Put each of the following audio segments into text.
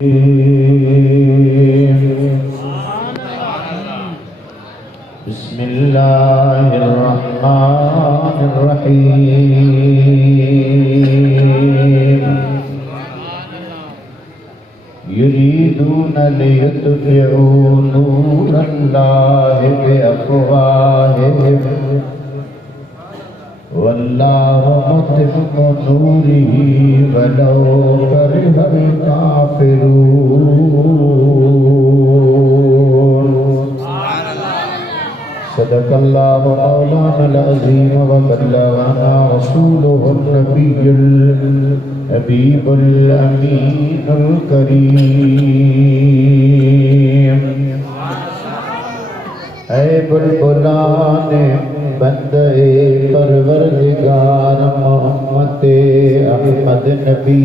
بسم اللہ الرحمن الرحیم یریدون لیطفئوا نور اللہ بافواہہم واللہ متم نورہ ولو کرہ الکافرون صدق اللہ مولانا العظیم وبلغنا رسولہ النبی الحبیب الامین الکریم اے بلبلان بندے پروردگار محمد احمد نبی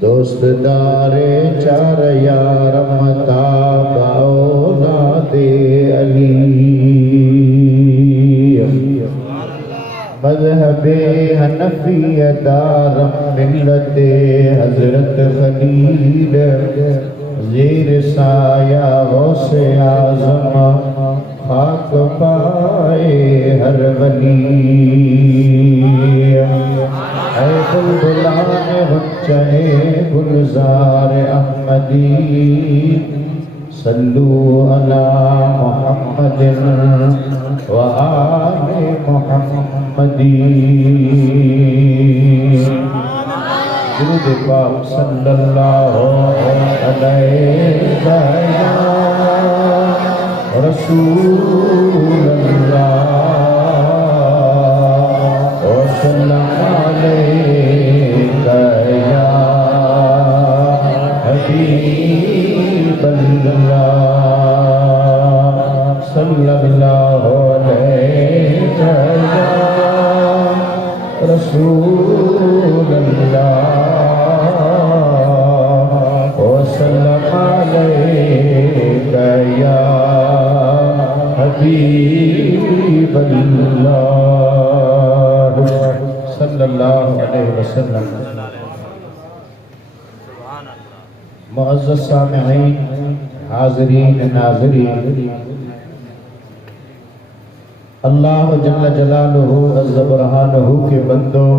دوست دار چار یار متاب اولاد علی مذہب حنفی دار ملت حضرت خلیل زیر سایہ غوث اعظم خاک پائے ہر ولی اے بلبلان غنچہ گلزار احمدی صلو علی محمد و آل محمدی درود پاک صلی اللہ علیہ رسول اللہ وسلم علیہ یا حبیب اللہ صلی اللہ علیہ یا رسول اللہ وسلم علیہ یا حبیب اللہ صلی اللہ علیہ وسلم۔ معزز سامعین، حاضرین ناظرین، اللہ جل جلالہ عز برہانہ کے بندوں،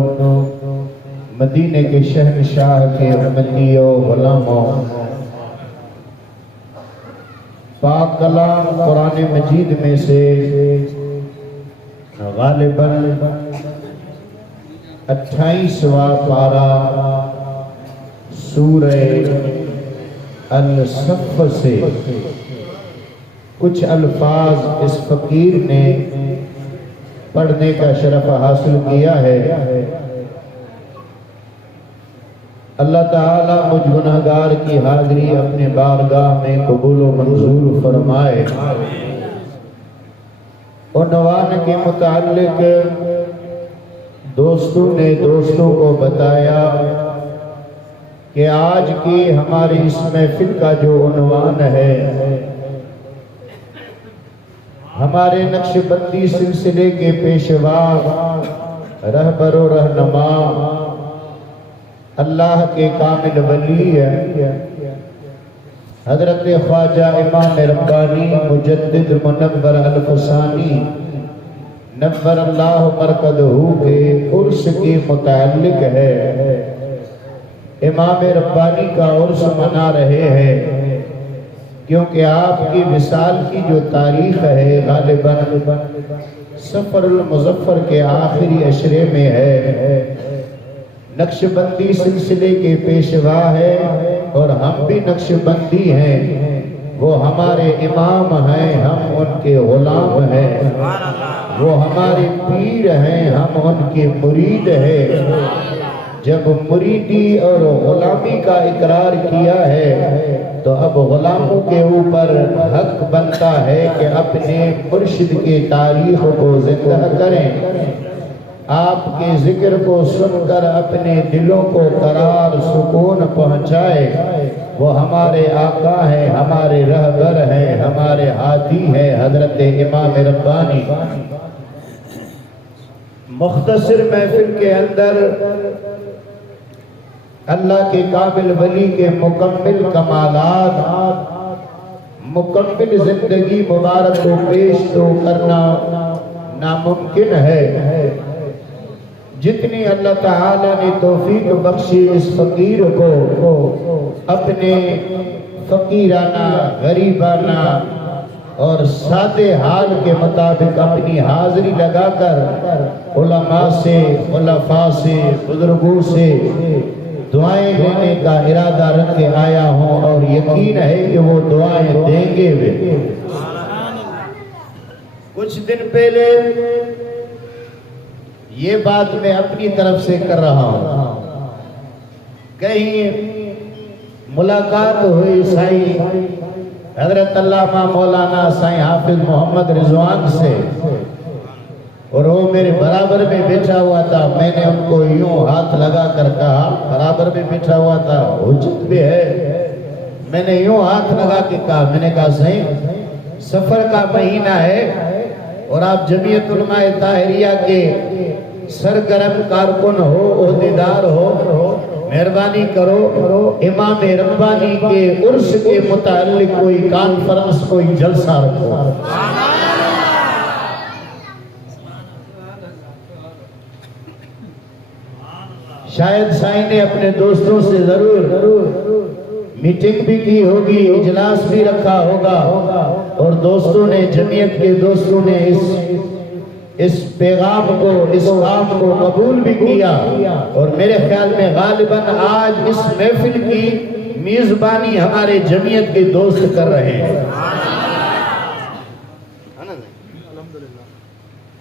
مدینے کے شہنشاہ کے امتیوں غلاموں، پاک کلام قرآن مجید میں سے غالباً 28واں پارہ سورہ الصف سے کچھ الفاظ اس فقیر نے پڑھنے کا شرف حاصل کیا ہے۔ اللہ تعالیٰ مجھ گناہگار کی حاضری اپنے بارگاہ میں قبول و منظور فرمائے۔ عنوان کے متعلق دوستوں نے دوستوں کو بتایا کہ آج کی ہماری اس محفل کا جو عنوان ہے، ہمارے نقش بندی سلسلے کے پیشوا، رہبر و رہنما، اللہ کے کامل ولی حضرت خواجہ امام ربانی مجدد منور الفسانی نور اللہ مرکزہ کے عرس کے متعلق ہے۔ امام ربانی کا عرس منا رہے ہیں کیونکہ آپ کی وصال کی جو تاریخ ہے غالباً سفر المظفر کے آخری عشرے میں ہے۔ نقش بندی سلسلے کے پیشوا ہے اور ہم بھی نقش بندی ہیں، وہ ہمارے امام ہیں، ہم ان کے غلام ہیں، وہ ہمارے پیر ہیں، ہم ان کے مرید ہیں۔ جب مریدی اور غلامی کا اقرار کیا ہے تو اب غلاموں کے اوپر حق بنتا ہے کہ اپنے مرشد کی تاریخ کو زندہ کریں، آپ کے ذکر کو سن کر اپنے دلوں کو قرار سکون پہنچائے۔ وہ ہمارے آقا ہیں، ہمارے رہبر ہیں، ہمارے ہادی ہیں حضرت امام ربانی۔ مختصر محفل کے اندر اللہ کے کامل ولی کے مکمل کمالات، مکمل زندگی مبارک کو پیش تو کرنا ناممکن ہے۔ جتنی اللہ تعالیٰ نے توفیق بخشی اس فقیر کو اپنے فقیرانہ، غریبانہ اور سادے حال کے مطابق اپنی حاضری لگا کر علماء سے، خلفاء سے، بزرگوں سے دعائیں لینے کا ارادہ رکھ کے آیا ہوں، اور یقین ہے کہ وہ دعائیں دیں گے بھی۔ کچھ دن پہلے یہ بات میں اپنی طرف سے کر رہا ہوں، کہیں ملاقات ہوئی سائیں حضرت علامہ مولانا سائیں حافظ محمد رضوان سے، اور وہ میرے برابر میں بیٹھا ہوا تھا۔ میں نے ان کو یوں ہاتھ لگا کر کہا، برابر میں بیٹھا ہوا تھا، حجت بھی ہے، میں نے یوں ہاتھ لگا کے کہا، میں نے کہا سائیں سفر کا مہینہ ہے اور آپ جمعیت علماء طاہریہ کے سرگرم کارکن ہو، عہدیدار ہو، مہربانی کرو امام ربانی کے عرس کے متعلق کوئی کانفرنس، کوئی جلسہ رکھو۔ شاید سائیں نے اپنے دوستوں سے ضرور میٹنگ بھی کی ہوگی، اجلاس بھی رکھا ہوگا، اور دوستوں نے، جمعیت کے دوستوں نے اس پیغام کو، اس کام کو قبول بھی کیا، اور میرے خیال میں غالباً آج اس محفل کی میزبانی ہمارے جمعیت کے دوست کر رہے ہیں۔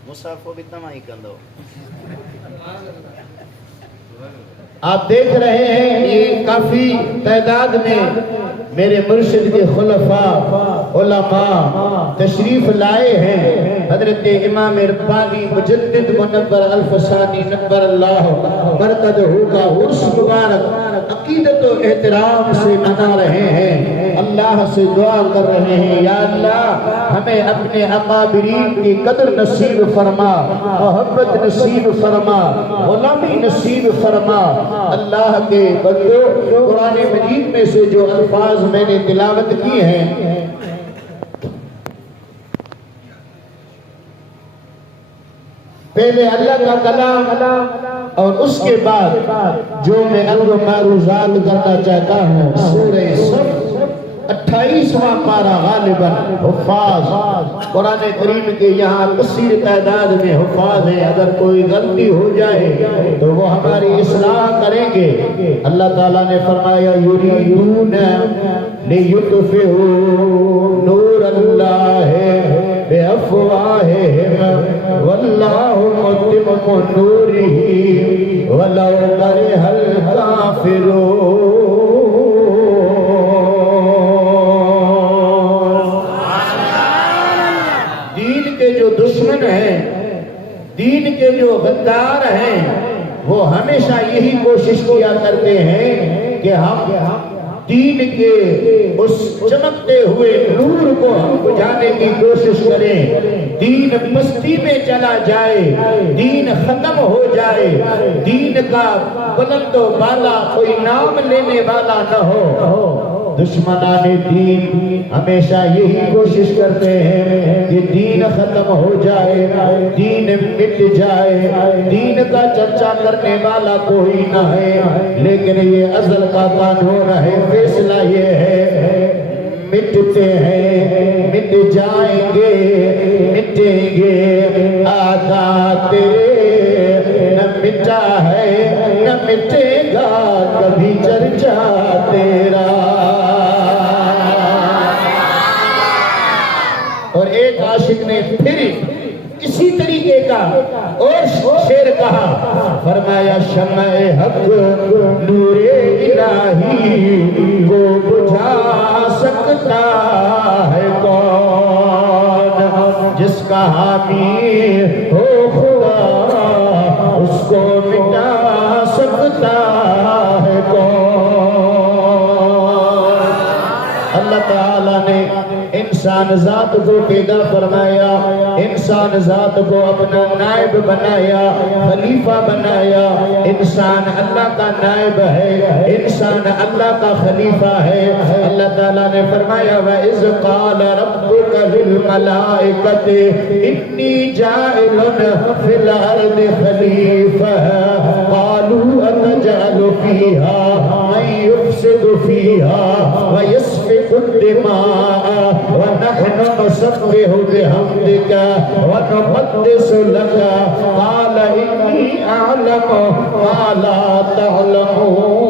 مسافو بھی تمائی کندو۔ آپ دیکھ رہے ہیں یہ کافی تعداد میں میرے مرشد کے خلفاء، علماء تشریف لائے ہیں۔ حضرت امام ربانی مجدد منور الفسانی نبر اللہ برکتہ کا عرس مبارک عقیدت و احترام سے منا رہے ہیں۔ اللہ سے دعا کر رہے ہیں، یا اللہ ہمیں اپنے اکابرین کی قدر نصیب فرما، محبت نصیب فرما، غلامی نصیب فرما۔ اللہ کے بندو، قرآن مجید میں سے جو الفاظ میں نے تلاوت کی ہیں، پہلے اللہ کا کلام اور اس کے بعد جو میں معروضات کرنا چاہتا ہوں، سورہ صف 28واں پارہ غالباً حفاظ قرآن کریم کے یہاں کثیر تعداد میں حفاظ ہیں، اگر کوئی غلطی ہو جائے تو وہ ہماری اصلاح کریں گے۔ اللہ تعالیٰ نے فرمایا یریدون لیطفئوا نور اللہ بافواہہم واللہ متم نورہ ولو کرہ الکافرون۔ دین کے جو غدار ہیں وہ ہمیشہ یہی کوشش کیا کرتے ہیں کہ ہم دین کے اس چمکتے ہوئے نور کو ہم بجھانے کی کوشش کریں، دین پستی میں چلا جائے، دین ختم ہو جائے، دین کا بلند و بالا کوئی نام لینے والا نہ ہو۔ دشمنان دین ہمیشہ یہی کوشش کرتے ہیں کہ دین ختم ہو جائے، دین مٹ جائے، دین کا چرچا کرنے والا کوئی نہ ہے، لیکن یہ ازل کا قانون ہے، فیصلہ یہ ہے مٹتے ہیں، مٹ جائیں گے، مٹیں گے آقا تیرے، نہ مٹا ہے نہ مٹے گا کبھی چرچا تیرا۔ اور ایک عاشق نے پھر اسی طریقے کا اور شعر کہا، فرمایا شمع حق نور الہی کو بجھا سکتا ہے کون، جس کا حامی ہو خدا اس کو مٹا سکتا ہے کون۔ اللہ تعالیٰ نے ان انسان ذات کو پیدا فرمایا، انسان ذات کو اپنا نائب بنایا، خلیفہ بنایا۔ انسان اللہ کا نائب ہے، انسان اللہ کا خلیفہ ہے۔ اللہ تعالیٰ نے فرمایا وَإِذْ قَالَ رَبُّكَ لِلْمَلَائِكَةِ إِنِّي جَاعِلٌ فِي الْأَرْضِ خَلِيفَةً قَالُوا أَتَجْعَلُ فِيهَا مَن يُفْسِدُ فِيهَا وَيَسْفِكُ الدِّمَاءَ وَنَحْنُ نُسَبِّحُ بِحَمْدِكَ وَنُقَدِّسُ لَكَ قَالَ إِنِّي أَعْلَمُ مَا لَا تَعْلَمُونَ۔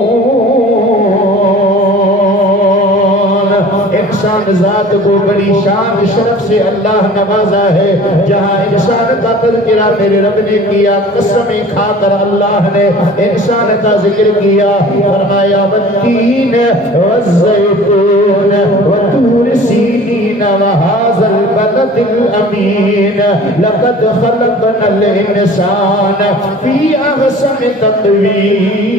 انسان ذات کو بڑی شان شرف سے اللہ نوازا ہے۔ جہاں انسان کا تذکرہ میرے رب نے کیا، قسمیں کھا کر اللہ نے انسان کا ذکر کیا۔ فرمایا والتین والزیتون وطور سینین وہذا البلد الامین لقد خلقنا الانسان فی احسن تقویم۔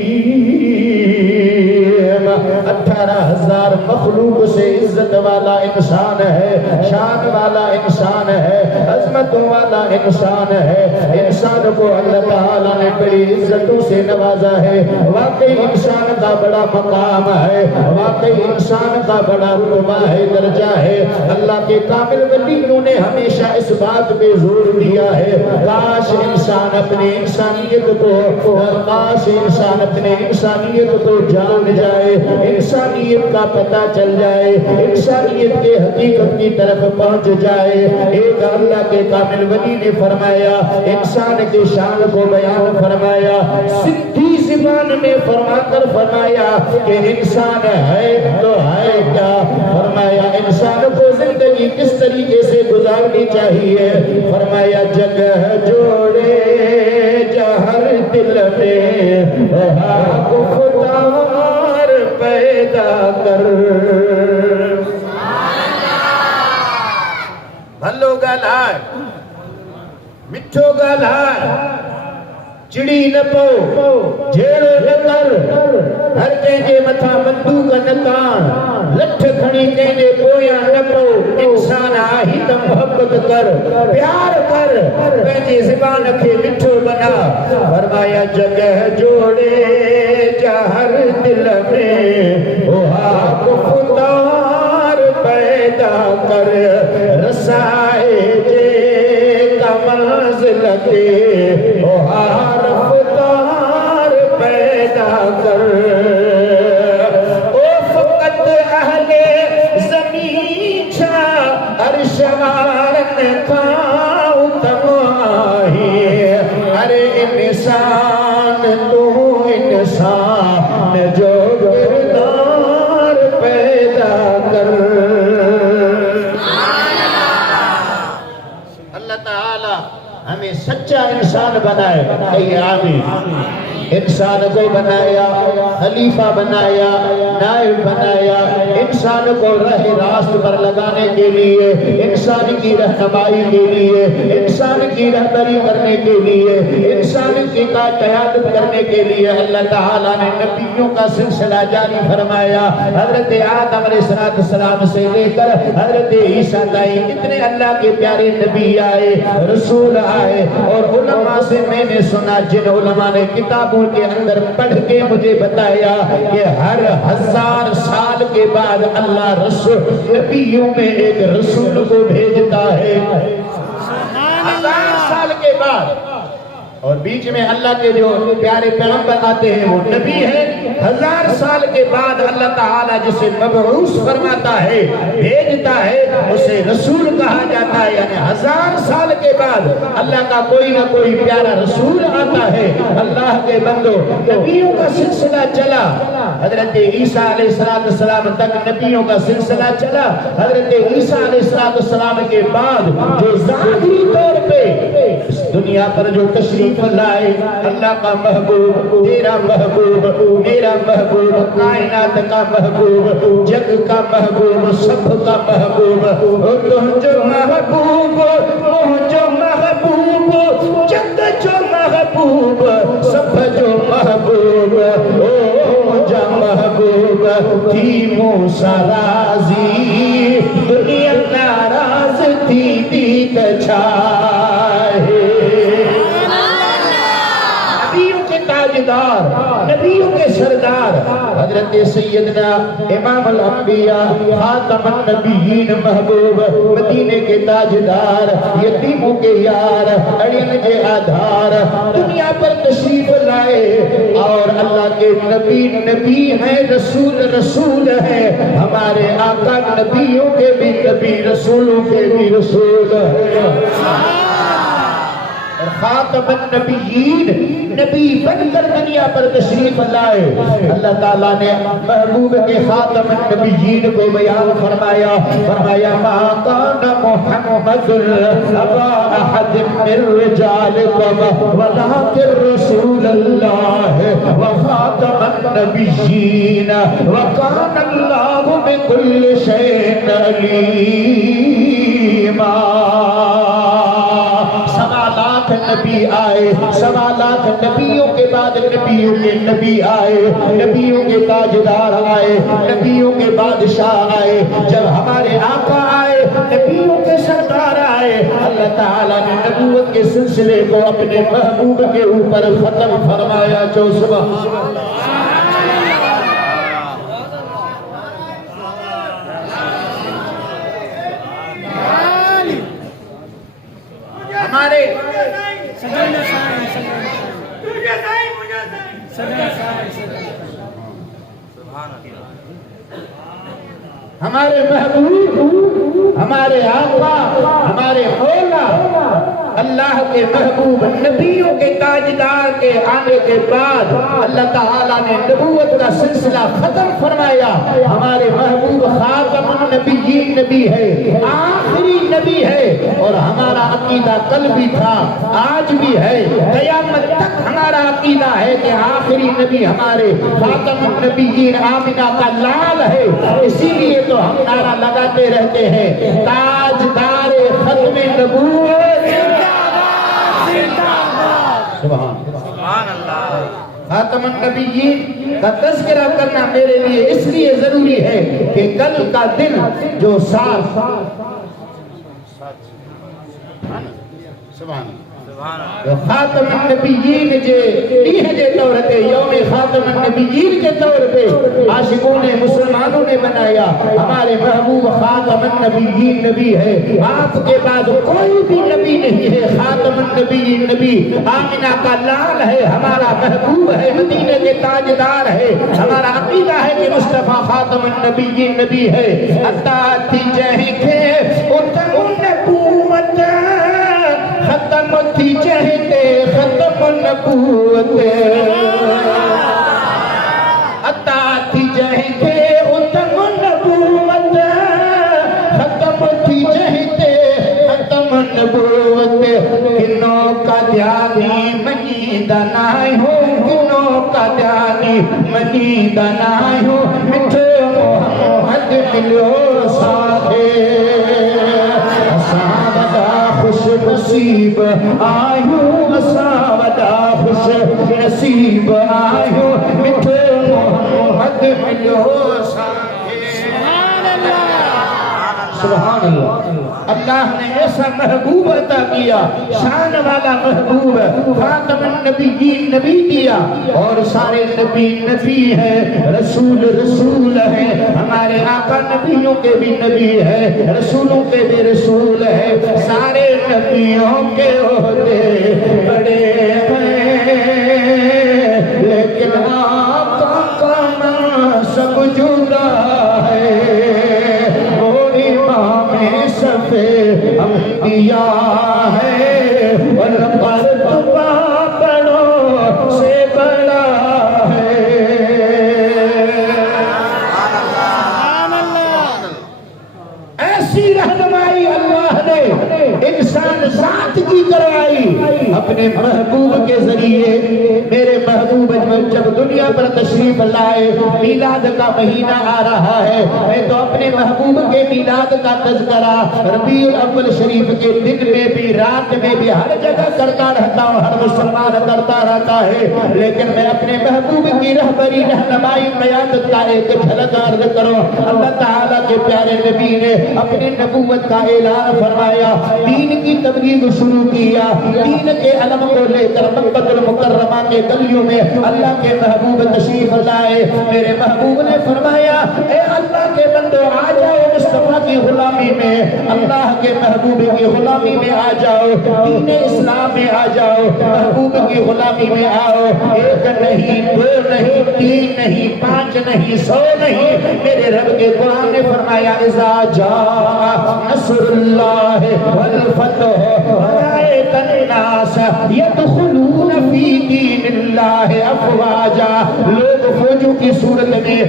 18,000 مخلوق سے عزت والا انسان ہے، شان والا انسان ہے، عظمتوں والا انسان ہے۔ انسان کو اللہ تعالیٰ نے بڑی عزتوں سے نوازا ہے۔ واقعی انسان کا بڑا مقام ہے، واقعی انسان کا بڑا رتبہ ہے، درجہ ہے۔ اللہ کے کامل ولیوں نے ہمیشہ اس بات پہ زور دیا ہے کاش انسان اپنی انسانیت کو، کاش انسان اپنے انسانیت کو جان جائے، انسانیت کا پتہ چل جائے، انسانیت کے حقیقت کی طرف پہنچ جائے۔ ایک اللہ کے کامل ولی نے فرمایا، انسان کے شان کو بیان فرمایا، سیدھی زبان میں فرما کر فرمایا کہ انسان ہے تو ہے کیا؟ فرمایا انسان کو زندگی کس طریقے سے گزارنی چاہیے؟ فرمایا جگہ جوڑے جہر دل میں گفتار پیدا کر۔ بھلو گالائے مٹھو گالائے چڑی نہ پو جھیڑو نہ کر، ہر کہیں متھا بندوق نہ تان، لٹھ کھڑی کہیں پویا نہ پو۔ انسان آہی تا محبت کر، پیار کر، پہنجی زبان کے مٹھو بنا۔ فرمایا جگہ جوڑے جہر دل میں وہاں گفتار پیدا کر، رسائے جے کا منزل کے وہاں رفتار پیدا کر۔ او فقط اہل زمین چھا عرشوارن کھاؤ تماہی، ارے انسان تو انسان جو کردار پیدا کر۔ اللہ تعالی ہمیں سچا انسان بنائے، کہیے آمین۔ انسان کو بنایا، خلیفہ بنایا، نائب بنایا، انسان کو راہ راست پر لگانے کے لیے، انسان کی رہنمائی کے لیے، انسان کی رہبری کرنے کے لیے، انسان کی قیادت کرنے کے لیے اللہ تعالیٰ نے نبیوں کا سلسلہ جاری فرمایا۔ حضرت آدم علیہ السلام سے لے کر حضرت عیسیٰ تائیں کتنے اللہ کے پیارے نبی آئے، رسول آئے، اور علماء سے میں نے سنا جن علماء نے کتابوں کے اندر پڑھ کے مجھے بتایا کہ ہر 1000 سال کے بعد اللہ رسول نبیوں میں ایک رسول کو بھیجتا ہے، 1000 سال کے بعد۔ اور بیچ میں اللہ کے جو پیارے پیغمبر آتے ہیں وہ نبی ہیں۔ 1000 سال کے بعد اللہ تعالیٰ جسے مبعوث فرماتا ہے، بھیجتا ہے، اسے رسول کہا جاتا ہے۔ یعنی 1000 سال کے بعد اللہ کا کوئی نہ کوئی پیارا رسول آتا ہے۔ اللہ کے بندو نبیوں کا سلسلہ چلا، حضرت عیسیٰ علیہ السلام تک نبیوں کا سلسلہ چلا۔ حضرت عیسیٰ علیہ السلام کے بعد جو ظاہری طور پہ اس دنیا پر جو تشریف لائے، اللہ کا محبوب، تیرا محبوب، میرا محبوب، کائنات کا محبوب، جگ کا محبوب، سب کا محبوب، تم جو محبوب، وہ جو محبوب، جگ جو محبوب، سب جو محبوب، او جو محبوب، تھی موسیٰ راضی، دنیا تاجدار، نبیوں کے سردار حضرت سیدنا امام الانبیاء خاتم النبیین محبوب مدینے کے تاجدار یتیموں کے یار اڑین کے آدھار دنیا پر تشریف لائے اور اللہ کے نبی نبی ہیں رسول رسول ہیں ہمارے آقا نبیوں کے بھی نبی رسولوں کے بھی رسول ہیں اور خاتم النبیین نبی بن کر دنیا پر تشریف لائے اللہ تعالیٰ نے محبوب کے خاتم النبیین کو بیان فرمایا ما کان محمد ابا احد من رجالکم ولکن رسول اللہ وخاتم النبیین وکان اللہ بکل شیء علیما نبی آئے سوالات نبیوں کے بعد نبیوں کے نبی آئے نبیوں کے تاجدار آئے نبیوں کے بادشاہ آئے جب ہمارے آقا آئے نبیوں کے سردار آئے اللہ تعالیٰ نے نبوت کے سلسلے کو اپنے محبوب کے اوپر ختم فرمایا جو سبحان ہمارے محبوب ہمارے آقا ہمارے مولا اللہ کے محبوب نبیوں کے تاجدار کے آنے کے بعد اللہ تعالیٰ نے نبوت کا سلسلہ ختم فرمایا ہمارے محبوب خاتم النبیین نبی ہے آخری نبی ہے اور ہمارا عقیدہ کل بھی تھا آج بھی ہے قیامت تک ہمارا عقیدہ ہے کہ آخری نبی ہمارے خاتم النبیین آمنہ کا لال ہے اسی لیے تو ہم نعرہ لگاتے رہتے ہیں تاجدار ختم نبوت سبحان اللہ خاتم النبیین کا تذکرہ کرنا میرے لیے اس لیے ضروری ہے کہ کل کا دن جو ساتھ خاتم النبیین جے طور پہ یوم خاتم النبیین کے طور پہ عاشقوں نے مسلمانوں نے بنایا ہمارے محبوب خاتم النبیین نبی ہے آپ کے بعد کوئی بھی نبی نہیں ہے خاتم النبیین نبی آمنہ کا لال ہے ہمارا محبوب ہے مدینے کے تاجدار ہے ہمارا عقیدہ ہے کہ مصطفیٰ خاتم النبیین نبی ہے اتاتی جہیں کے اتن نبوت ختم تھی چہتے ختم نبوت عطا تھی چہتے ختم نبوت ختم تھی چہتے ختم نبوت کنوں کا دیانی منی دنائی ہو کنوں کا دیانی منی دنائی ہو مٹھے محمد ملو ساتھے خوش نصیب آئیوں ساودا خوش نصیب آئیوں مٹھے محمد ملو سبحان اللہ اللہ نے ایسا محبوب عطا کیا شان والا محبوب خاتم النبیین نبی کیا اور سارے نبی نبی ہیں رسول رسول ہیں ہمارے آقا نبیوں کے بھی نبی ہے رسولوں کے بھی رسول ہے سارے نبیوں کے عہدے بڑے ہیں لیکن آقا کا منصب جدا ہے انبیاء ہے اور مرتبہ بڑوں سے بڑا ہے ایسی رہنمائی اللہ نے انسان ذات کی کروائی اپنے محبوب کے ذریعے میرے محبوب جب دنیا پر تشریف لائے میلاد کا مہینہ آ رہا ہے میں تو اپنے محبوب کے میلاد کا تذکرہ ربیع الاول شریف کے دن میں بھی رات میں بھی ہر جگہ کرتا رہتا ہوں ہر مسلمان کرتا رہتا ہے لیکن میں اپنے محبوب کی رہبری رہنمائی قیادت کا ایک جھلک عرض کروں اللہ تعالیٰ کے پیارے نبی نے اپنی نبوت کا اعلان فرمایا دین کی تبلیغ شروع کیا دین کے علم کو لے کر مکہ المکرمہ کے گلیوں میں اللہ کے محبوب تشریف لائے. میرے محبوب نے فرمایا اے اللہ کے بندو آ جاؤ مصطفیٰ کی غلامی میں, اللہ کے محبوب کی غلامی میں آ جاؤ, دین اسلام میں آ جاؤ, محبوب کی غلامی میں آؤ. ایک نہیں, دو نہیں, تین نہیں, پانچ نہیں, 100 نہیں, میرے رب کے قرآن نے فرمایا اذا جاء نصر اللہ والفتح ورأیت الناس یدخلون فی دین اللہ افواجا. لوگ فوجوں کی صورت میں,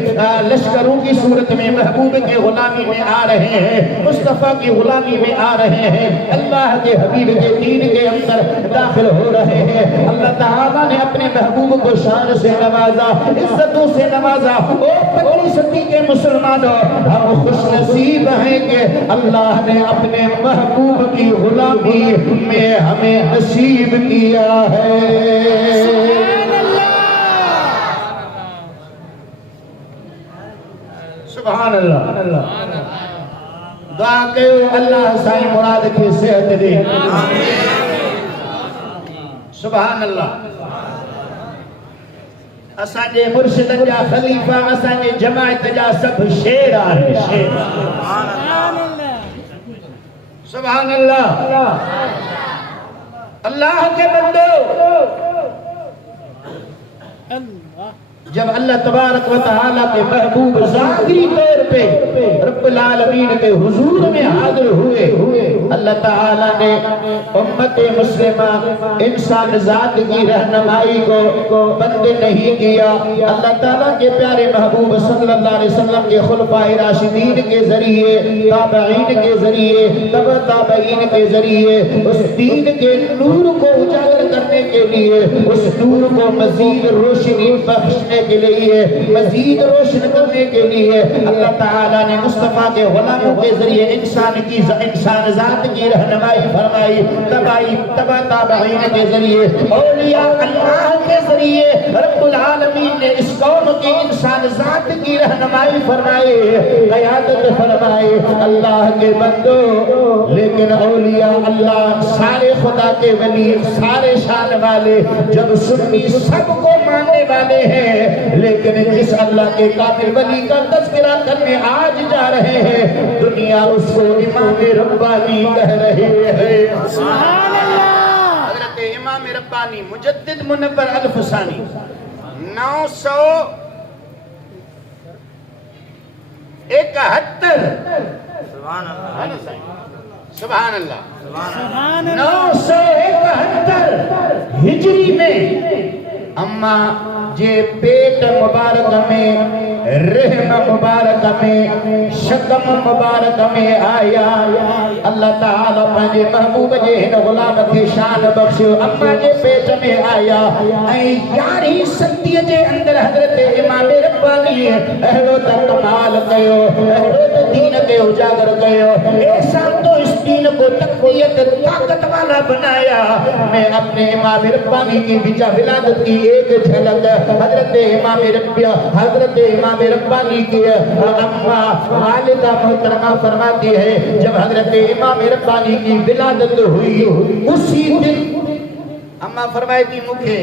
لشکروں کی صورت میں محبوب کے غلامی میں آ رہے ہیں, مصطفیٰ کی غلامی میں آ رہے ہیں, اللہ کے حبیب کے دین کے اندر داخل ہو رہے ہیں. اللہ تعالیٰ نے اپنے محبوب کو شان سے نوازا, عزتوں سے نوازا. او پتلی ستی کے مسلمانوں, ہم خوش نصیب ہیں کہ اللہ نے اپنے محبوب کی غلامی میں ہمیں نصیب کیا ہے. سبحان اللہ. دعا کرو اللہ سائیں مراد کی صحت دے. سبحان اللہ. اسانے مرشد جا خلیفہ, اسانے جماعت جا سب شیر آئے, شیر. سبحان اللہ. اللہ کے بندو, جب اللہ تبارک و تعالیٰ کے محبوب ظاہری طور پہ رب العالمین کے حضور میں حاضر ہوئے, اللہ تعالیٰ نے امت مسلمہ انسان ذات کی رہنمائی کو بند نہیں کیا. اللہ تعالیٰ کے پیارے محبوب صلی اللہ علیہ وسلم کے خلفائے راشدین کے ذریعے, تابعین کے ذریعے, تبع تابعین کے ذریعے اس دین کے نور کو اجاگر کرنے کے لیے, اس نور کو مزید روشنی بخشنے کے لیے, مزید روشن کرنے کے لیے اللہ تعالیٰ نے مصطفیٰ کے غلاموں کے ذریعے انسان ذات کی رہنمائی فرمائی. تبع تابعین کے ذریعے, اولیاء اللہ کے ذریعے رب العالمین نے اس قوم کی انسان ذات کی رہنمائی فرمائی, قیادت فرمائی. اللہ کے بندو, لیکن اولیاء اللہ سارے خدا کے ولی, سارے شان والے, جب سنی سب کو ماننے والے ہیں, لیکن جس اللہ کے کامل ولی کا تذکرہ کرنے آج جا رہے ہیں, دنیا اس کو امام ربانی کہہ رہے ہیں. سبحان اللہ. حضرت امام ربانی مجدد منور الفسانی 971. سبحان اللہ. 971 ہجری میں اما جے پیٹ مبارک میں, رحم مبارک میں, شکم مبارک میں آیا, اللہ تعالیٰ پانجے محبوب جے ہن غلام کی شان بخشو. اما جے پیٹ میں آیا, 11 صدی جے اندر حضرت امام ربانی اہلو تا کمال کیو, اہلو تا دین کے اجاگر کیو, ایسا تو اس دین کو تقویت طاقت والا بنایا. میں اپنے امام ربانی کی بجا ولادت کی ایک جھلک حضرت امام ربانی کی اما والدہ محترمہ فرماتی ہے, جب حضرت امام ربانی کی ولادت ہوئی اسی دن اما فرمائے تھی مکھے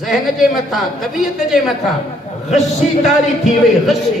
ذہن جے متھا, طبیعت جے متھا غشی تاری تھی وئی, غشی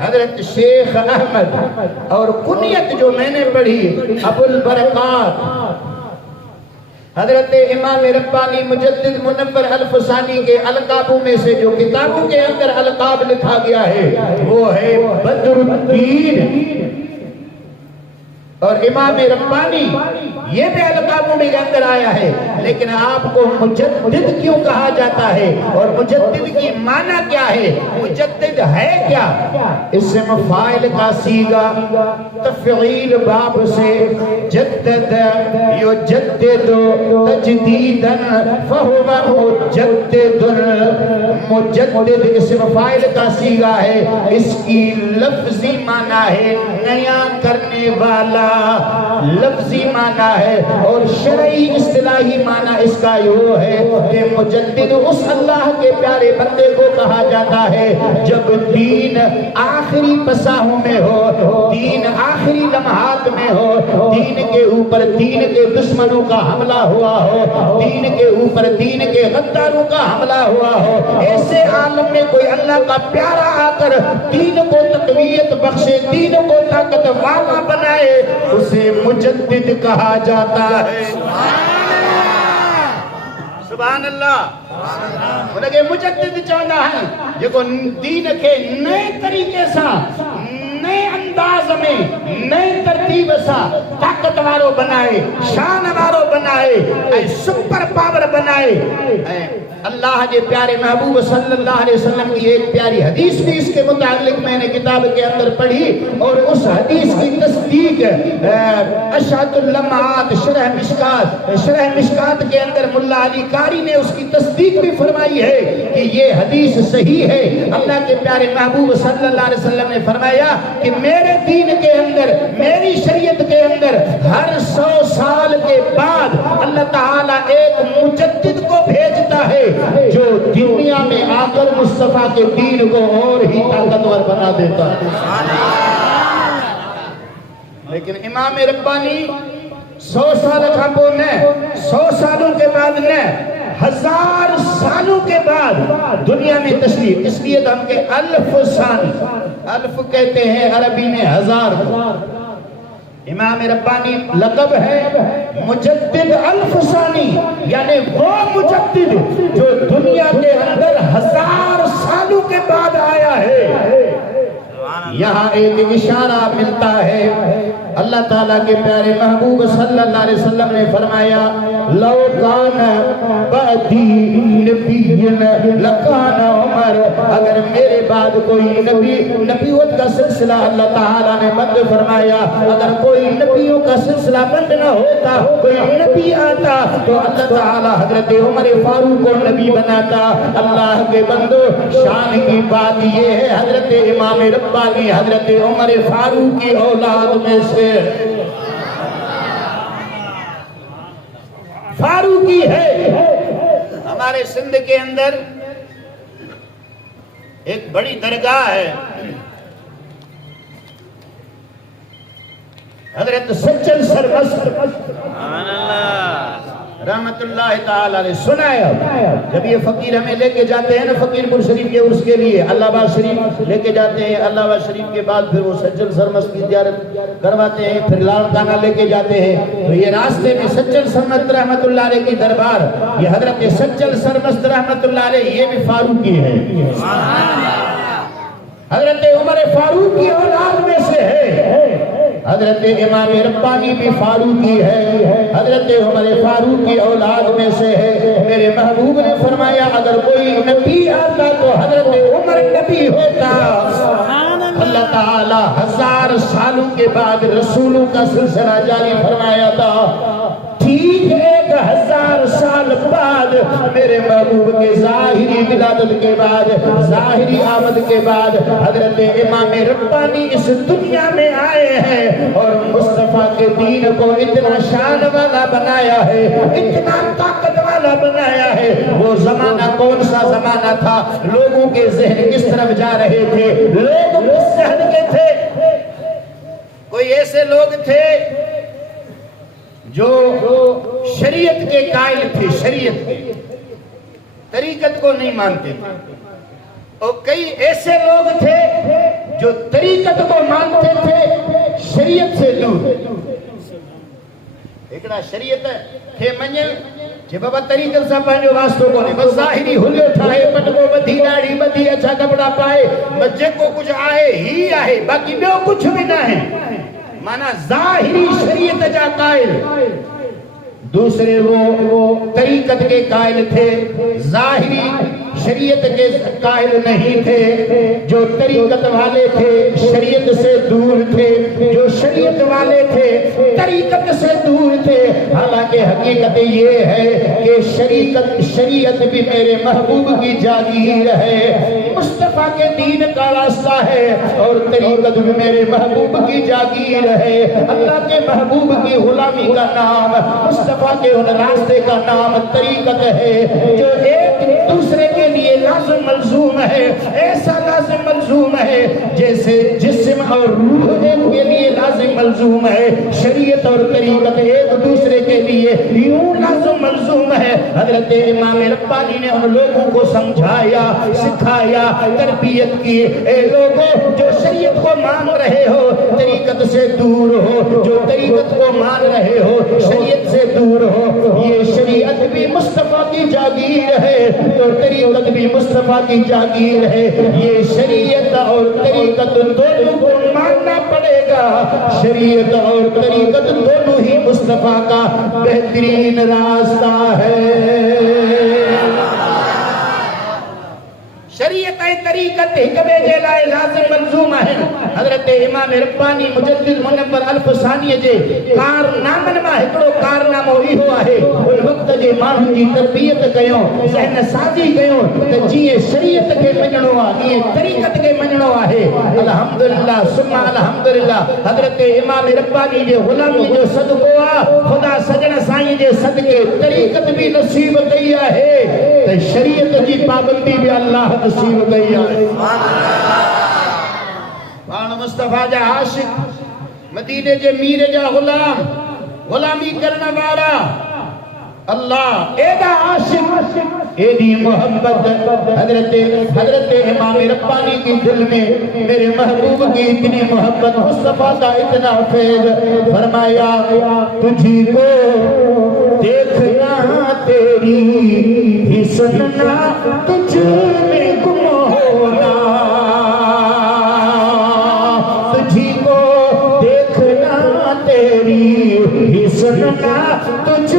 حضرت شیخ احمد اور کنیت جو میں نے پڑھی ابو البرکات. حضرت امام ربانی مجدد منور الفسانی کے القابوں میں سے جو کتابوں کے اندر القاب لکھا گیا ہے وہ ہے بدر الدین. اور امام ربانی یہ بھی القابوں کے اندر آیا ہے، لیکن آپ کو مجدد کیوں کہا جاتا ہے اور مجدد کی معنی کیا ہے؟ مجدد ہے کیا؟ اسم فاعل کا صیغہ تفعیل باب سے جدد یجدد تجدیدا فہو مجدد، مجدد اسم فاعل کا صیغہ ہے، اس کی لفظی معنی ہے نیا کرنے والا، لفظی معنی ہے، اور شرعی اصطلاحی معنی اس کا یہ ہے کہ مجدد اس اللہ کے پیارے بندے کو کہا جاتا ہے جب دین آخری پساہوں میں ہو، دین آخری لمحات میں ہو، دین کے اوپر دین کے دشمنوں کا حملہ ہوا ہو، دین کے اوپر دین کے غداروں کا حملہ ہوا ہو، ایسے عالم میں کوئی اللہ کا پیارا آ کر دین کو تقویت بخشے، دین کو طاقت والا بنائے، اسے مجدد کہا جاتا ہے۔ سبحان اللہ۔ انہیں مجدد چاہنا ہے جو کو دین کے نئے طریقے سا، نئے انداز میں، نئے ترتیب سا طاقت وارو بنائے، شان وارو بنائے، سپر پاور بنائے۔ اللہ کے پیارے محبوب صلی اللہ علیہ وسلم کی ایک پیاری حدیث بھی اس کے متعلق میں نے کتاب کے اندر پڑھی، اور اس حدیث کی تصدیق اشعت اللمعات شرح مشکات کے اندر ملا علی قاری نے اس کی تصدیق بھی فرمائی ہے کہ یہ حدیث صحیح ہے۔ اللہ کے پیارے محبوب صلی اللہ علیہ وسلم نے فرمایا کہ میرے دین کے اندر، میری شریعت کے اندر ہر 100 سال کے بعد اللہ تعالیٰ ایک مجدد کو بھیجتا ہے جو دنیا میں آ کر مصطفیٰ کے دین کو اور ہی طاقتور بنا دیتا ہے۔ لیکن امام ربانی 100 سال کا بولنے، 100 سالوں کے بعد نے 1000 سالوں کے بعد دنیا میں تشریف، اس لیے تو ہم کے الف ثانی، الف کہتے ہیں عربی میں 1000۔ امام ربانی لقب ہے مجدد الف ثانی، یعنی وہ مجدد جو دنیا کے اندر 1000 سالوں کے بعد آیا ہے۔ یہاں ایک اشارہ ملتا ہے، اللہ تعالیٰ کے پیارے محبوب صلی اللہ علیہ وسلم نے فرمایا لو کان بعدی نبی لکان عمر، اگر میرے بعد کوئی نبیوت کا سلسلہ اللہ تعالیٰ نے بند فرمایا، اگر کوئی نبیوں کا سلسلہ بند نہ ہوتا، کوئی نبی آتا تو اللہ تعالیٰ حضرت عمر فاروق کو نبی بناتا۔ اللہ کے بندو، شان کی بات یہ ہے حضرت امام ربانی حضرت عمر فاروق کی اولاد میں سے فاروقی ہے۔ ہمارے سندھ کے اندر ایک بڑی درگاہ ہے، حضرت سچل سرمست رحمت اللہ تعالی علیہ سنایا۔ جب یہ فقیر ہمیں لے کے جاتے ہیں نا فقیر پور شریف کے عرس کے لیے، اللہ آباد شریف لے کے جاتے ہیں، اللہ آباد شریف کے بعد پھر وہ سچل سرمست کی زیارت کرواتے ہیں، پھر لاڑکانہ لے کے جاتے ہیں، تو یہ راستے میں سچل سرمست رحمت اللہ علیہ کی دربار، یہ حضرت سچل سرمست رحمت اللہ علیہ یہ بھی فاروقی ہے، حضرت عمر فاروق کی اولاد میں سے ہے۔ حضرت امام ربانی بھی فاروقی ہے، حضرت عمر فاروق کی اولاد میں سے ہے۔ میرے محبوب نے فرمایا اگر کوئی نبی آتا تو حضرت عمر نبی ہوتا۔ اللہ تعالیٰ 1000 سالوں کے بعد رسولوں کا سلسلہ جاری فرمایا تھا، ٹھیک 1000 سال بعد میرے محبوب کے ظاہری ولادت کے بعد، ظاہری آمد کے بعد حضرت امام ربانی اس دنیا میں آئے ہیں اور مصطفیٰ کے دین کو اتنا شان والا بنایا ہے، اتنا طاقت والا بنایا ہے۔ وہ زمانہ کون سا زمانہ تھا؟ لوگوں کے ذہن کس طرف جا رہے تھے؟ لوگ کس ذہن کے تھے؟ کوئی ایسے لوگ تھے جو شریعت کے قائل تھے، شریعت کے، طریقت کو نہیں مانتے تھے، اور کئی ایسے لوگ تھے جو طریقت کو مانتے تھے شریعت سے دور۔ ایکڑا شریعت ہے منجل جب بابا طریقت سے پہنجو واسطوں کو نہیں، بس ظاہری ہلیو ٹھائے پٹکو بدھی ڈاڑی بدھی اچھا کپڑا پائے، بچے کو کچھ آئے ہی آئے، باقی بیو کچھ بھی نہ ہے۔ مانا ظاہری شریعت جا قائل، دوسرے وہ طریقت کے قائل تھے، ظاہری شریعت کے قائل نہیں تھے۔ جو طریقت والے تھے شریعت سے دور تھے، جو شریعت والے تھے طریقت سے دور تھے۔ حالانکہ حقیقت یہ ہے کہ شریعت بھی میرے محبوب کی جاگیر ہے، مصطفیٰ کے دین کا راستہ ہے، اور طریقت بھی میرے محبوب کی جاگیر ہے۔ اللہ کے محبوب کی غلامی کا نام، مصطفیٰ کے ان راستے کا نام طریقت ہے، جو ایک دوسرے کے لیے لازم ملزوم ہے، ایسا لازم ملزوم ہے جیسے جسم اور روح ایک کے لیے لازم ملزوم ہے، شریعت اور طریقت ایک دوسرے کے لیے یوں لازم ملزوم ہے۔ حضرت امام ربانی نے ان لوگوں کو سمجھایا، سکھایا، تربیت کی، اے لوگوں جو شریعت کو مان رہے ہو طریقت سے دور ہو، جو طریقت کو مان رہے ہو شریعت سے دور ہو۔ یہ شریعت بھی مصطفیٰ کی جاگیر ہے اور طریقت بھی مصطفیٰ کی جاگیر ہے۔ یہ شریعت اور طریقت دونوں کو ماننا پڑے گا، شریعت اور طریقت دونوں ہی مصطفیٰ کا بہترین راستہ ہے۔ شریعت طریقت حکم جلائے لازم ملزوم ہے۔ حضرت امام ربانی مجدد منور الف ثانیہ جے کارنامن ما ہکڑو کارنامو ایہو ہے، ان وقت جے مانو جی تربیت کیوں، ذہن سازی کیوں، تے جیے شریعت کے منجنو آ، یہ طریقت کے منجنو ہے۔ الحمدللہ ثم الحمدللہ حضرت امام ربانی جے غلامی جو صدقو آ، خدا سجن سائیں جے صدقے طریقت بھی نصیب کیا ہے، تے شریعت جی پابندی بھی اللہ نصیب کیا ہے۔ پان مصطفیٰ جا عاشق، مدینے جے میر جا غلام، غلامی کرنا والا، اللہ ایدہ عاشق، ایدی محبت۔ حضرت امام ربانی کی دل میں میرے محبوب کی اتنی محبت، مصطفیٰ کا اتنا فیض، فرمایا تجھی کو دیکھنا تیری ہی سننا تجھ میں گم ہونا، تجھی کو دیکھنا تیری ہی سننا تجھ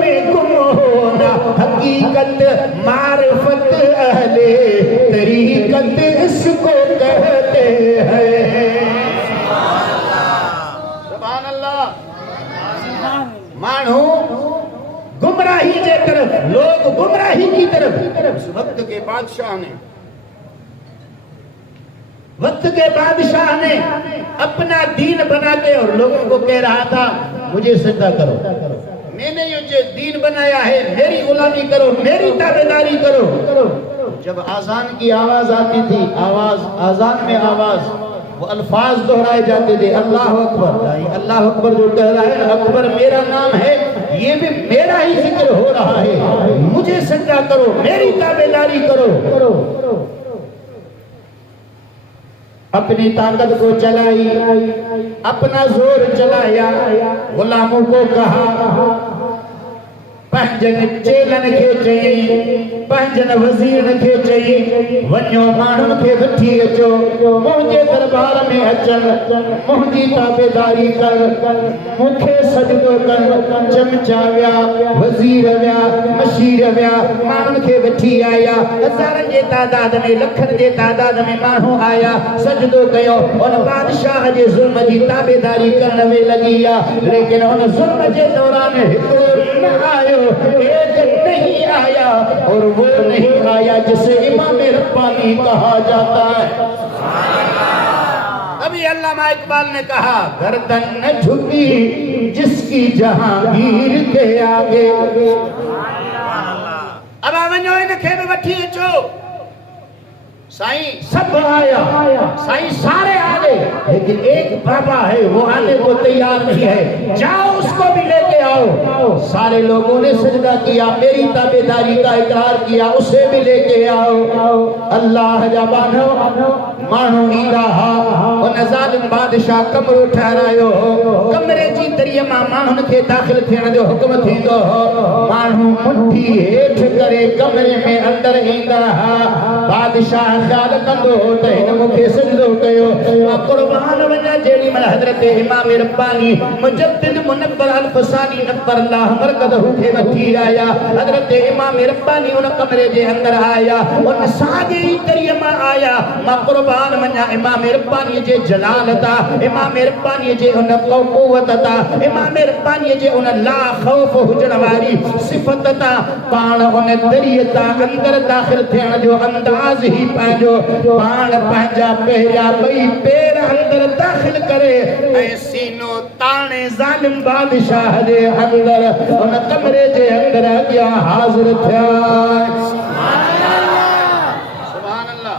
میں گم ہونا، حقیقت معرفت اہل طریقت اس کو کہتے ہیں۔ سبحان اللہ۔ مانو گمراہی کے طرف، لوگ گمراہی کی طرف، اس وقت کے بادشاہ نے اپنا دین بنا کے اور لوگوں کو کہہ رہا تھا مجھے سجدہ کرو، میں نے یہ دین بنایا ہے، میری غلامی کرو، میری تابعداری کرو۔ جب آزان کی آواز آتی تھی، آزان میں آواز، وہ الفاظ دہرائے جاتے تھے، اللہ اکبر، اللہ اکبر جو کہہ رہا ہے، اکبر میرا نام ہے، یہ بھی میرا ہی ذکر ہو رہا ہے، مجھے سجدہ کرو، میری تابعداری کرو۔ اپنی طاقت کو چلائی، اپنا زور چلایا، غلاموں کو کہا پنجن چیلن کے چاہیے، پنجن وزیر کے چاہیے، ونیو مانن کے گھٹی اچو، مجھے دربار میں اچن، مجھے تابعداری کر، مکھے سجدو کر، چمچاویا، وزیر ویا، مشیر ویا، مانن کے گھٹی آیا، ہزارن جے تعداد میں، لکھن جے تعداد میں مانو آیا، سجدو کیو، اور بادشاہ جے ظلم جی تابعداری کرنے لگیا، لیکن ان ظلم جے دوران ہکڑو نہ آئے، ایک نہیں آیا، اور وہ نہیں آیا جسے امام ربانی کہا جاتا ہے۔ ابھی علامہ اقبال نے کہا گردن نہ جھکی جس کی جہانگیر کے آگے۔ اب آونجو انکھے میں بٹھی اچو، سائیں سب آیا، سائیں سارے آگے، لیکن ایک بابا ہے وہ آنے کو تیار نہیں ہے، جاؤ اس کو بھی لے کے آؤ۔ سارے لوگوں نے سجدہ کیا، میری تابعداری کا اقرار کیا، اسے بھی لے کے آؤ۔ اللہ جبانو مانو ایدہ ان ظالم بادشاہ کمرو ٹھہرائیو کمرے جی تریہ مانو کے داخل تھینے دے حکم تھی دو مانو مٹھی ایٹھ کرے کمرے میں اندر ایدہ بادشاہ خیال کندو ہوتا ہے مکھے سجدو کہو قربان ونجا جیڑی من حضرت امام ربانی مجدد منبر الفسانی نبر اللہ مرکدہ کے وطیر آیا حضرت امام ربانی ان کمرے جے اندر آیا ان ساگی تریمہ آیا ما قربان ونجا امام ربانی جے جلالتا امام ربانی جے ان قوتتا امام ربانی جے ان لا خوف حجنواری صفتتا پان ان دریتا اندر داخل تھینا جو انداز ہی پہنجو پان پہنجا پہریا بئی پیر اندر داخل کرے اے سینو تانے ظالم بادشاہ دے اندر ان کمرے جے اندر گیا حاضر تھیا سبحان اللہ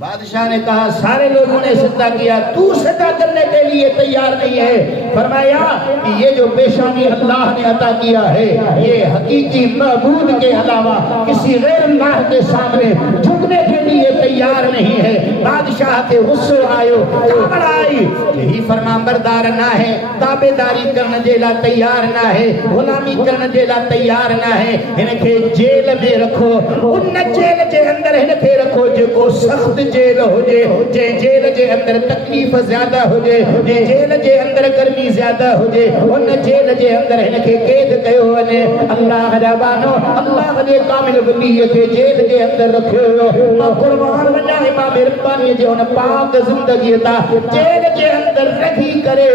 بادشاہ نے کہا سارے لوگوں نے سجدہ کیا تو سجدہ کرنے کے لیے تیار نہیں ہے فرمایا کہ یہ جو پیشانی اللہ نے عطا کیا ہے یہ حقیقی معبود کے علاوہ کسی غیر اللہ کے سامنے جھکنے کے لیے تیار نہیں ہے بادشاہ کے غصے آئیو کامر آئی یہی فرمان بردار نہ ہے تابداری کرنا جیلا تیار نہ ہے غلامی کرنا جیلا تیار نہ ہے انکے جیل میں رکھو ان جیل جے اندر انکے رکھو جو کو سخت جیل ہو جے جیل جے اندر تکلیف زیادہ ہو جے جیل جے اندر گرمی زیادہ ہو جے ان جیل جے اندر انکے قید کہو انے اللہ ربانو اللہ نے کامل ولیت جیل جے اندر رکھو ما قربان ونجا امام ربانی جے ان پاک زندگی تا جیل جے اندر رکھی کرے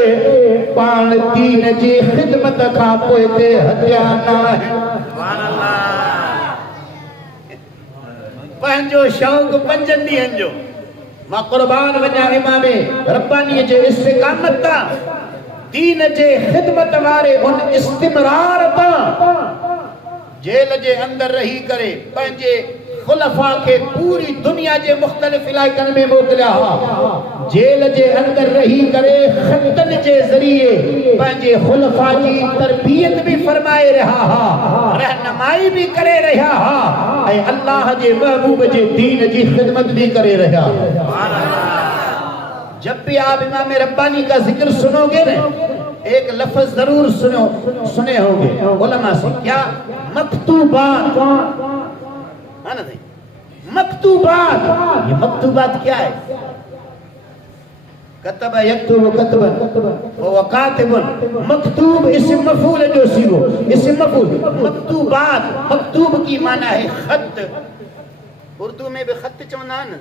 پان دین جے خدمت کھا پوئے ہتیانا ہے سبحان اللہ پہنجو شوق پنجن دین جو ما قربان ونجا امام ربانی جے استقامت تا دین جے خدمت وارے ان استمرار تا جیل جے اندر رہی کرے پہنجے خلفاء کے پوری دنیا جے مختلف علاقن میں موکلیا ہوا جیل جے اندر رہی کرے خطن جے ذریعے پہنجے خلفاء کی تربیت بھی فرمائے رہا ہا رہنمائی بھی کرے رہا ہا اے اللہ جے محبوب جے دین جی خدمت بھی کرے رہا جب بھی آپ امام ربانی کا ذکر سنو گے نا ایک لفظ ضرور سنے ہوگے علماء سے کیا مکتوبات مکتوبات یہ مکتوبات کیا ہے کتب یکتب کتبا وکاتب مکتوب اسم مفعول جو سیگو اسم مفعول مکتوبات مکتوب کی معنی ہے خط اردو میں بھی خط چونان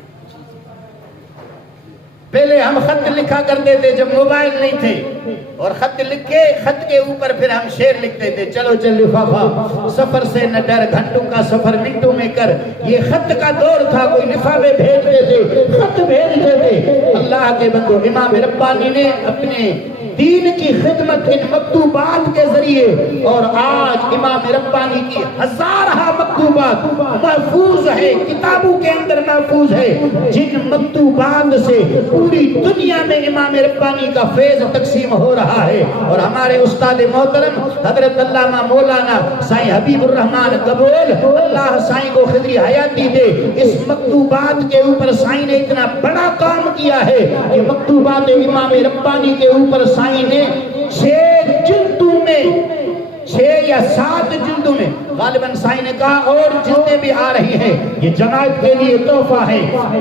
پہلے ہم خط لکھا کرتے تھے جب موبائل نہیں تھے اور خط لکھے خط کے اوپر پھر ہم شعر لکھتے تھے چلو چل لفافہ سفر سے نہ ڈر گھنٹوں کا سفر منٹوں میں کر یہ خط کا دور تھا کوئی لفافے بھیجتے تھے خط بھیجتے تھے اللہ کے بندو امام ربانی نے اپنے دین کی خدمت ان مکتوبات کے ذریعے اور آج امام ربانی کی ہزارہ مکتوبات محفوظ ہے کتابوں کے اندر محفوظ ہے جن مکتوبات سے پوری دنیا میں امام ربانی کا فیض تقسیم ہو رہا ہے اور ہمارے استاد محترم حضرت علامہ مولانا سائیں حبیب الرحمن قبول اللہ سائیں کو خضری حیاتی دے اس مکتوبات کے اوپر سائیں نے اتنا بڑا کام کیا ہے کہ مکتوبات امام ربانی کے اوپر سائیں نے 6 جلدوں میں 6 یا 7 جلدوں میں غالباً سائیں نے کہا اور جلدیں بھی آ رہی ہیں یہ جماعت کے لیے تحفہ ہے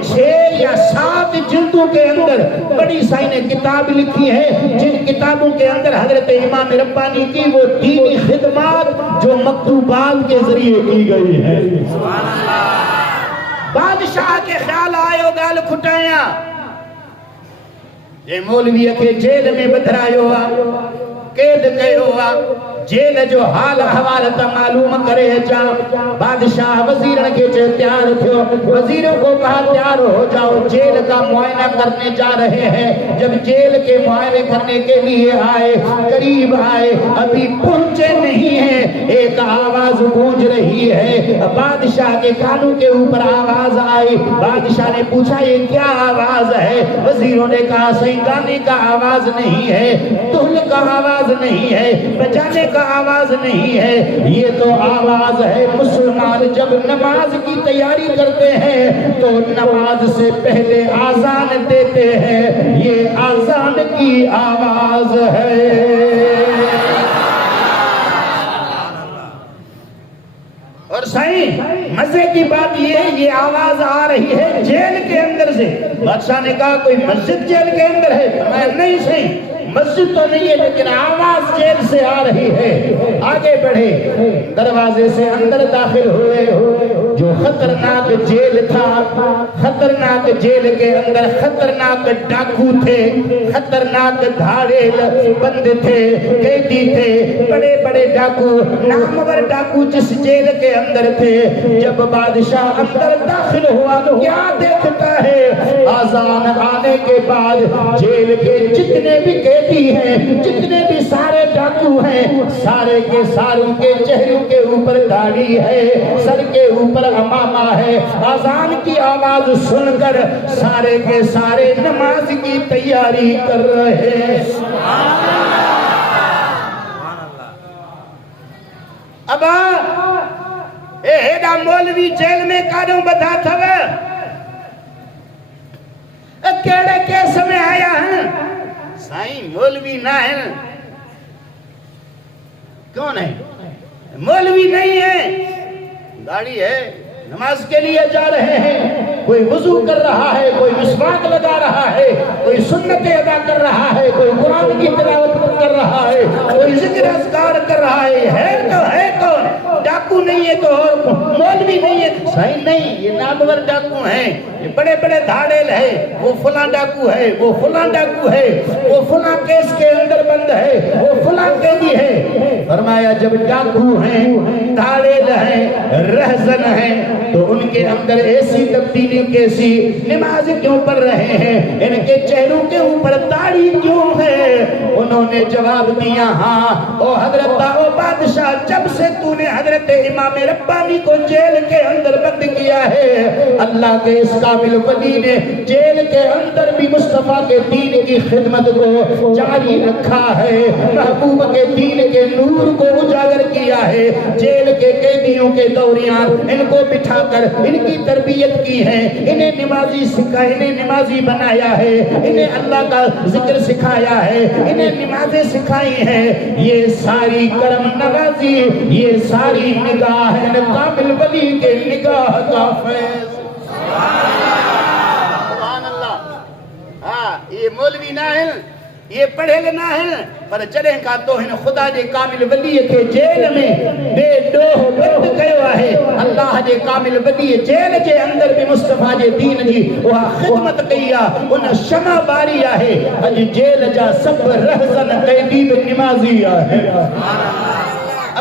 6 یا 7 جلدوں کے اندر بڑی سائیں نے کتاب لکھی ہے جن کتابوں کے اندر حضرت امام ربانی کی وہ دینی خدمات جو مکتوبات کے ذریعے کی گئی ہے بادشاہ کے خیال آئے گال کھٹایا یہ مولوی کے جیل میں بدھرائے ہوا قید گئے ہوا جیل جو حال احوال تا معلوم کرے جا بادشاہ وزیرن کے جو تیار تھے وزیروں کو کہا تیار ہو جاؤ جیل کا معائنہ کرنے جا رہے ہیں جب جیل کے معائنہ کرنے کے لیے آئے قریب آئے ابھی پہنچے نہیں ہیں ایک آواز گونج رہی ہے بادشاہ کے کانوں کے اوپر آواز آئی بادشاہ نے پوچھا یہ کیا آواز ہے وزیروں نے کہا صحیح گانے کا آواز نہیں ہے دھن کا آواز نہیں ہے بجانے کا آواز نہیں ہے، یہ تو آواز ہے مسلمان جب نماز کی تیاری کرتے ہیں تو نماز سے پہلے آذان دیتے ہیں، یہ آذان کی آواز ہے۔ اور سائیں مزے کی بات یہ آواز آ رہی ہے جیل کے اندر سے۔ بادشاہ نے کہا کوئی مسجد جیل کے اندر ہے؟ فرمایا نہیں سائیں، مسجد تو نہیں ہے لیکن آواز جیل سے آ رہی ہے۔ آگے بڑھے، دروازے سے اندر داخل ہوئے، جو خطرناک جیل تھا، خطرناک جیل کے اندر خطرناک ڈاکو تھے، خطرناک دھاڑے بند تھے، قیدی تھے، بڑے بڑے ڈاکو، نامور ڈاکو جس جیل کے اندر تھے۔ جب بادشاہ اندر داخل ہوا تو کیا دیکھتا ہے؟ آذان آنے کے بعد جیل کے جتنے بھی قیدی ہیں، جتنے بھی سارے ڈاکو ہیں، سارے کے ساروں کے چہروں کے اوپر داڑھی ہے، سر کے اوپر امامہ ہے۔ آذان کی آواز سن کر سارے کے سارے نماز کی تیاری کر رہے ہیں۔ اب ایڈا مولوی جیل میں کانوں بدھا تھا کیڑے کیس میں آیا ہے؟ سائیں مولوی نہ ہے۔ کون ہے؟ مولوی نہیں ہے، داڑھی ہے، نماز کے لیے جا رہے ہیں، کوئی وضو کر رہا ہے، کوئی مسواک لگا رہا ہے، کوئی سنتیں ادا کر رہا ہے، کوئی قرآن کی تلاوت کر رہا ہے، کوئی ذکر اذکار کر رہا ہے تو ہے کون؟ ڈاکو نہیں ہے تو اور مولوی نہیں ہے؟ صحیح نہیں، یہ نامور ڈاکو ہیں، یہ بڑے بڑے دھاڑیل ہے، وہ فلاں ڈاکو ہے، وہ فلاں ڈاکو ہے، وہ فلاں کیس کے اندر بند ہے، وہ فلاں قیدی ہے۔ فرمایا جب ڈاکو ہیں، دھاڑیل ہیں، رہزن ہیں تو ان کے اندر ایسی تبدیلی کیسی؟ نماز کیوں پڑھ رہے ہیں؟ ان کے چہروں کے اوپر داڑھی کیوں ہے؟ انہوں نے جواب دیا ہاں او حضرت او بادشاہ، جب سے تو نے حضرت امام ربانی کو جیل کے اندر بند کیا ہے، اللہ کے اس کامل ولی نے جیل کے اندر بھی مصطفیٰ کے دین کی خدمت کو جاری رکھا ہے، محبوب کے دین کے نور کو اجاگر کیا ہے۔ جیل کے قیدیوں کے درمیان ان کو بٹھا کر ان کی تربیت کی ہے، انہیں نمازی سکھایا، انہیں نمازی بنایا ہے، انہیں اللہ کا ذکر سکھایا ہے، انہیں نمازیں سکھائی ہیں۔ یہ ساری کرم نوازی، یہ ساری نگاہ ہے کامل ولی کے نگاہ کا فیض۔ سبحان اللہ۔ ہاں یہ مولوی نہ ہیں، یہ پڑھے لنا ہیں، پر چڑھیں کا تو ہیں خدا دے کامل ولی کے جیل میں بے ڈوہ بند گیا ہے۔ اللہ دے کامل ولی جیل کے اندر بھی مصطفیٰ دے دین جی وہاں خدمت کیا، انہیں شمع باریا ہے، اج جیل جا سب رہزن قیدی نمازی ہے۔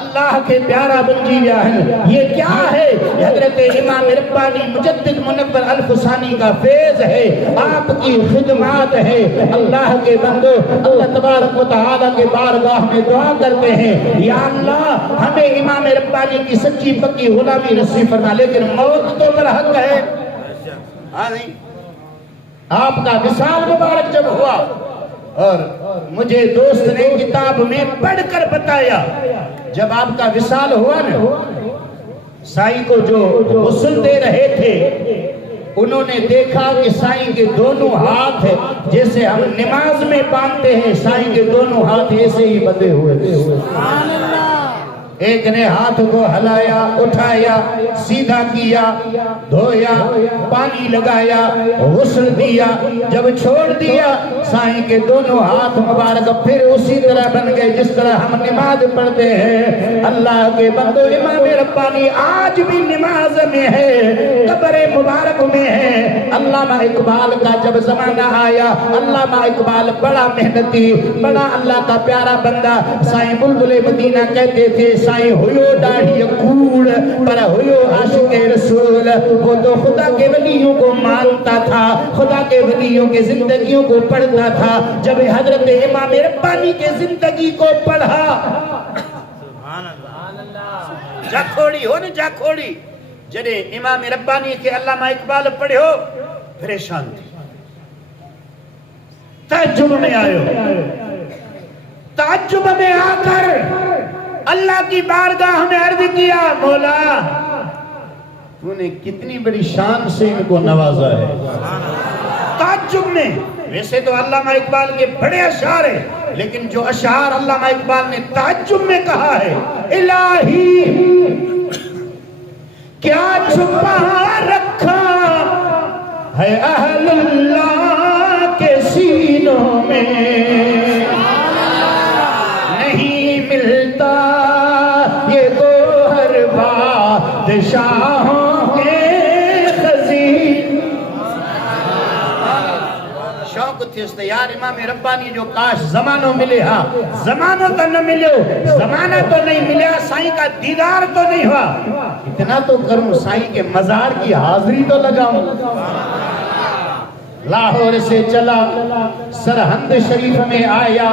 اللہ کے پیارا بن جیویا ہے۔ یہ کیا ہے؟ حضرت امام ربانی مجدد منور الفسانی کا فیض ہے، آپ کی خدمات ہے۔ اللہ کے بندو اللہ تبارک و تعالیٰ کے بارگاہ میں دعا کرتے ہیں یا اللہ ہمیں امام ربانی کی سچی پکی غلامی نصیب فرما، لیکن موت تو برحق ہے۔ ہاں نہیں، آپ کا وصال مبارک جب ہوا اور مجھے دوست نے کتاب میں پڑھ کر بتایا، جب آپ کا وصال ہوا نا، سائی کو جو غسل دے رہے تھے انہوں نے دیکھا کہ سائی کے دونوں ہاتھ جیسے ہم نماز میں باندھتے ہیں، سائی کے دونوں ہاتھ ایسے ہی بندھے ہوئے تھے۔ ایک نے ہاتھ کو ہلایا، اٹھایا، سیدھا کیا، دھویا، پانی لگایا، غسل دیا، جب چھوڑ دیا سائیں کے دونوں ہاتھ مبارک پھر اسی طرح بن گئے جس طرح ہم نماز پڑھتے ہیں۔ اللہ کے بندو امام ربانی آج بھی نماز میں ہے، قبر مبارک میں ہے۔ علامہ اقبال کا جب زمانہ آیا، علامہ اقبال بڑا محنتی، بڑا اللہ کا پیارا بندہ، سائیں بلبل مدینہ کہتے تھے سائیں ہوئیو داڑھی کوڑ پر ہوئیو عاشق رسول، وہ تو خدا کے ولیوں کو مانتا تھا، خدا کے ولیوں کے زندگیوں کو پڑھتا تھا۔ جب حضرت امام ربانی کے زندگی کو پڑھا، جا کھوڑی ہو نا جا کھوڑی، جنہیں امام ربانی کے علامہ اقبال پڑھے ہو پریشان تھی، تعجب میں آئے ہو، تعجب میں آ کر اللہ کی بارگاہ میں عرض کیا مولا تو نے کتنی بڑی شان سے ان کو نوازا ہے. تعجب میں. ویسے تو علامہ اقبال کے بڑے اشعار ہیں لیکن جو اشعار علامہ اقبال نے تعجب میں کہا ہے الہی کیا چھپا رکھا ہے اہل اللہ کے سینوں میں نہیں ملتا یہ گوہر بادشاہوں کے خزین. شوق تھی اس یار امام ربانی جو کاش زمانوں ملے. ہاں زمانوں تو نہ ملے زمانہ تو نہیں ملیا سائیں کا دیدار تو نہیں ہوا. اتنا تو کروں سائیں کے مزار کی حاضری تو لگاؤں. لاہور سے چلا سرہند شریف میں آیا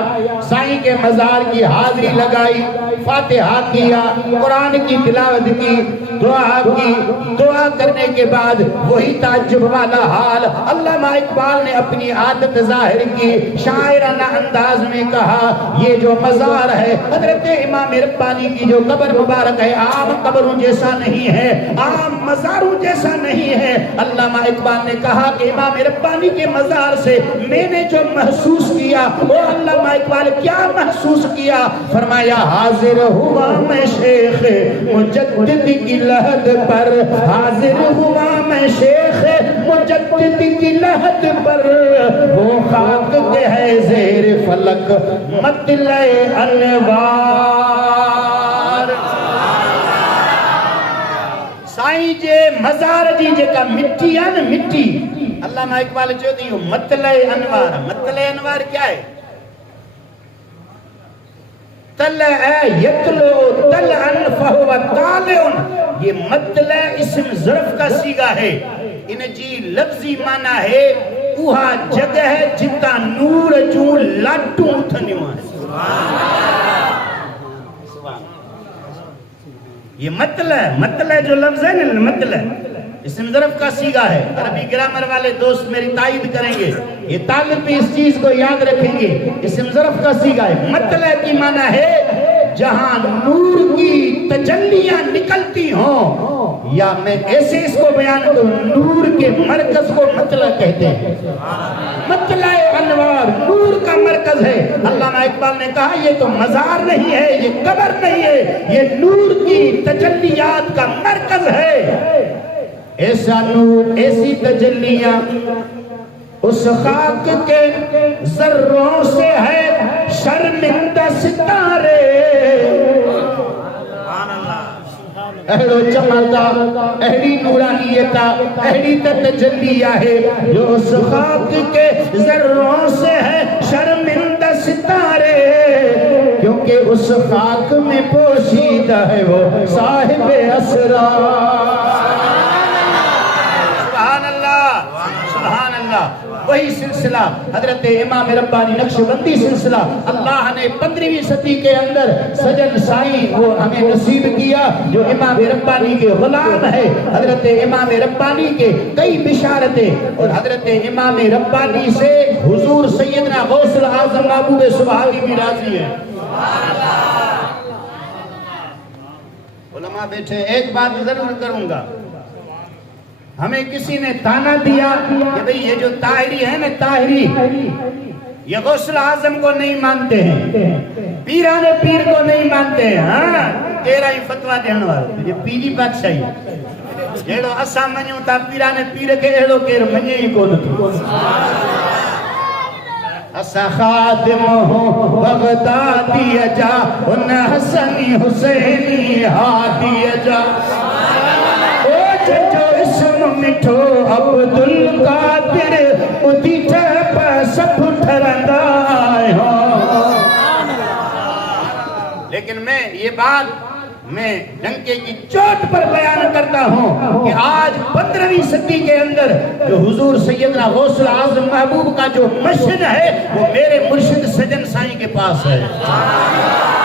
سائیں کے مزار کی حاضری لگائی فاتحہ کیا قرآن کی تلاوت کی دعا کرنے کے بعد وہی تعجب والا حال علامہ اقبال نے اپنی عادت ظاہر کی شاعرانہ انداز میں کہا یہ جو مزار ہے حضرت امام ربانی کی جو قبر مبارک ہے عام قبروں جیسا نہیں ہے عام مزاروں جیسا نہیں ہے. علامہ اقبال نے کہا کہ امام ربانی کے مزار سے میں نے جو محسوس کیا وہ علامہ اقبال کیا محسوس کیا فرمایا حاضر ہوا میں شیخ مجدد کی لحد پر حاضر ہوا میں شیخ مجدد کی لحد پر وہ خاک کے ہے زیر فلک مطلع انوار. سائیں جے مزار جی جے کا مٹی ہے نا مٹی علامہ اقبال جو دی مطلع انوار. مطلع انوار کیا ہے؟ طلع یطلع طلعا فہو طالع. یہ مطلع اسم ظرف کا صیغہ ہے. ان جی لفظی معنی ہے اوہا جگہ ہے جتا نور جو لاٹوں اٹھنیوں ہے. یہ مطلع جو لفظ ہے نا مطلع اسم ظرف کا صیغہ ہے. عربی گرامر والے دوست میری تائید کریں گے یہ طالب بھی اس چیز کو یاد رکھیں گے. اسم ظرف کا صیغہ ہے. مطلع کی معنی ہے جہاں نور کی تجلیاں نکلتی ہوں یا میں ایسے اس کو بیان کروں نور کے مرکز کو مطلع کہتے ہیں. مطلع انوار نور کا مرکز ہے. علامہ اقبال نے کہا یہ تو مزار نہیں ہے یہ قبر نہیں ہے یہ نور کی تجلیات کا مرکز ہے. ایسا نور ایسی تجلیاں اس خاک کے ذروں سے ہے شرمندہ ستارے. اہلو چمکا اہلی نورانیتا اہلی تجلیہ ہے جو اس خاک کے ذروں سے ہے شرمندہ ستارے کیونکہ اس خاک میں پوشیدہ ہے وہ صاحب اسرار. وہی سلسلہ حضرت امام ربانی نقشبندی سلسلہ اللہ نے 15ویں صدی کے اندر سجن سائیں وہ ہمیں نصیب کیا جو امام ربانی کے غلام ہے. حضرت امام ربانی کے کئی بشارتیں اور حضرت امام ربانی سے حضور سیدنا غوث الاعظم محبوب سبحانی بھی راضی ہے. علماء بیٹھے ایک بات ضرور کروں گا. ہمیں کسی نے تانا دیا کہ بھئی یہ جو طاہری ہے نا طاہری یہ غوث الاعظم کو نہیں مانتے ہیں پیران پیر کو نہیں مانتے ہیں. ہاں تیرا ہی فتوہ دینے والا یہ پیری بادشاہی جیڑو اسا منیوں تا پیران پیر کے ایڑو کیر منی ہی کون تھو. اسا خادم ہوں بغدادی جا ان حسنی حسینی ہادی جا جو اسم مٹھو عبدالقادر ادھی ٹھپ سب ٹھرندا ہوں. لیکن میں یہ بات میں ڈنکے کی چوٹ پر بیان کرتا ہوں کہ آج 15ویں صدی کے اندر جو حضور سیدنا غوث الاعظم محبوب کا جو مشن ہے وہ میرے مرشد سجن سائیں کے پاس ہے.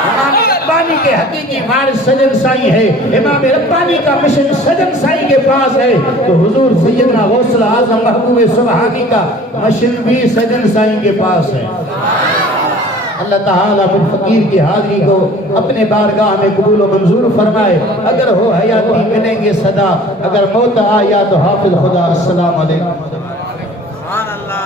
امام ربانی کے حقیقی وارث سجن سائیں ہے. امام ربانی کا مشن سجن سائیں کے پاس ہے تو حضور سیدنا غوث الاعظم محبوب سبحانی کا مشن بھی سجن سائیں کے پاس ہے. اللہ تعالیٰ مجھ فقیر کی حاضری کو اپنے بارگاہ میں قبول و منظور فرمائے. اگر ہو حیاتی ملیں گے صدا، اگر موت آیا تو حافظ خدا. السلام علیکم.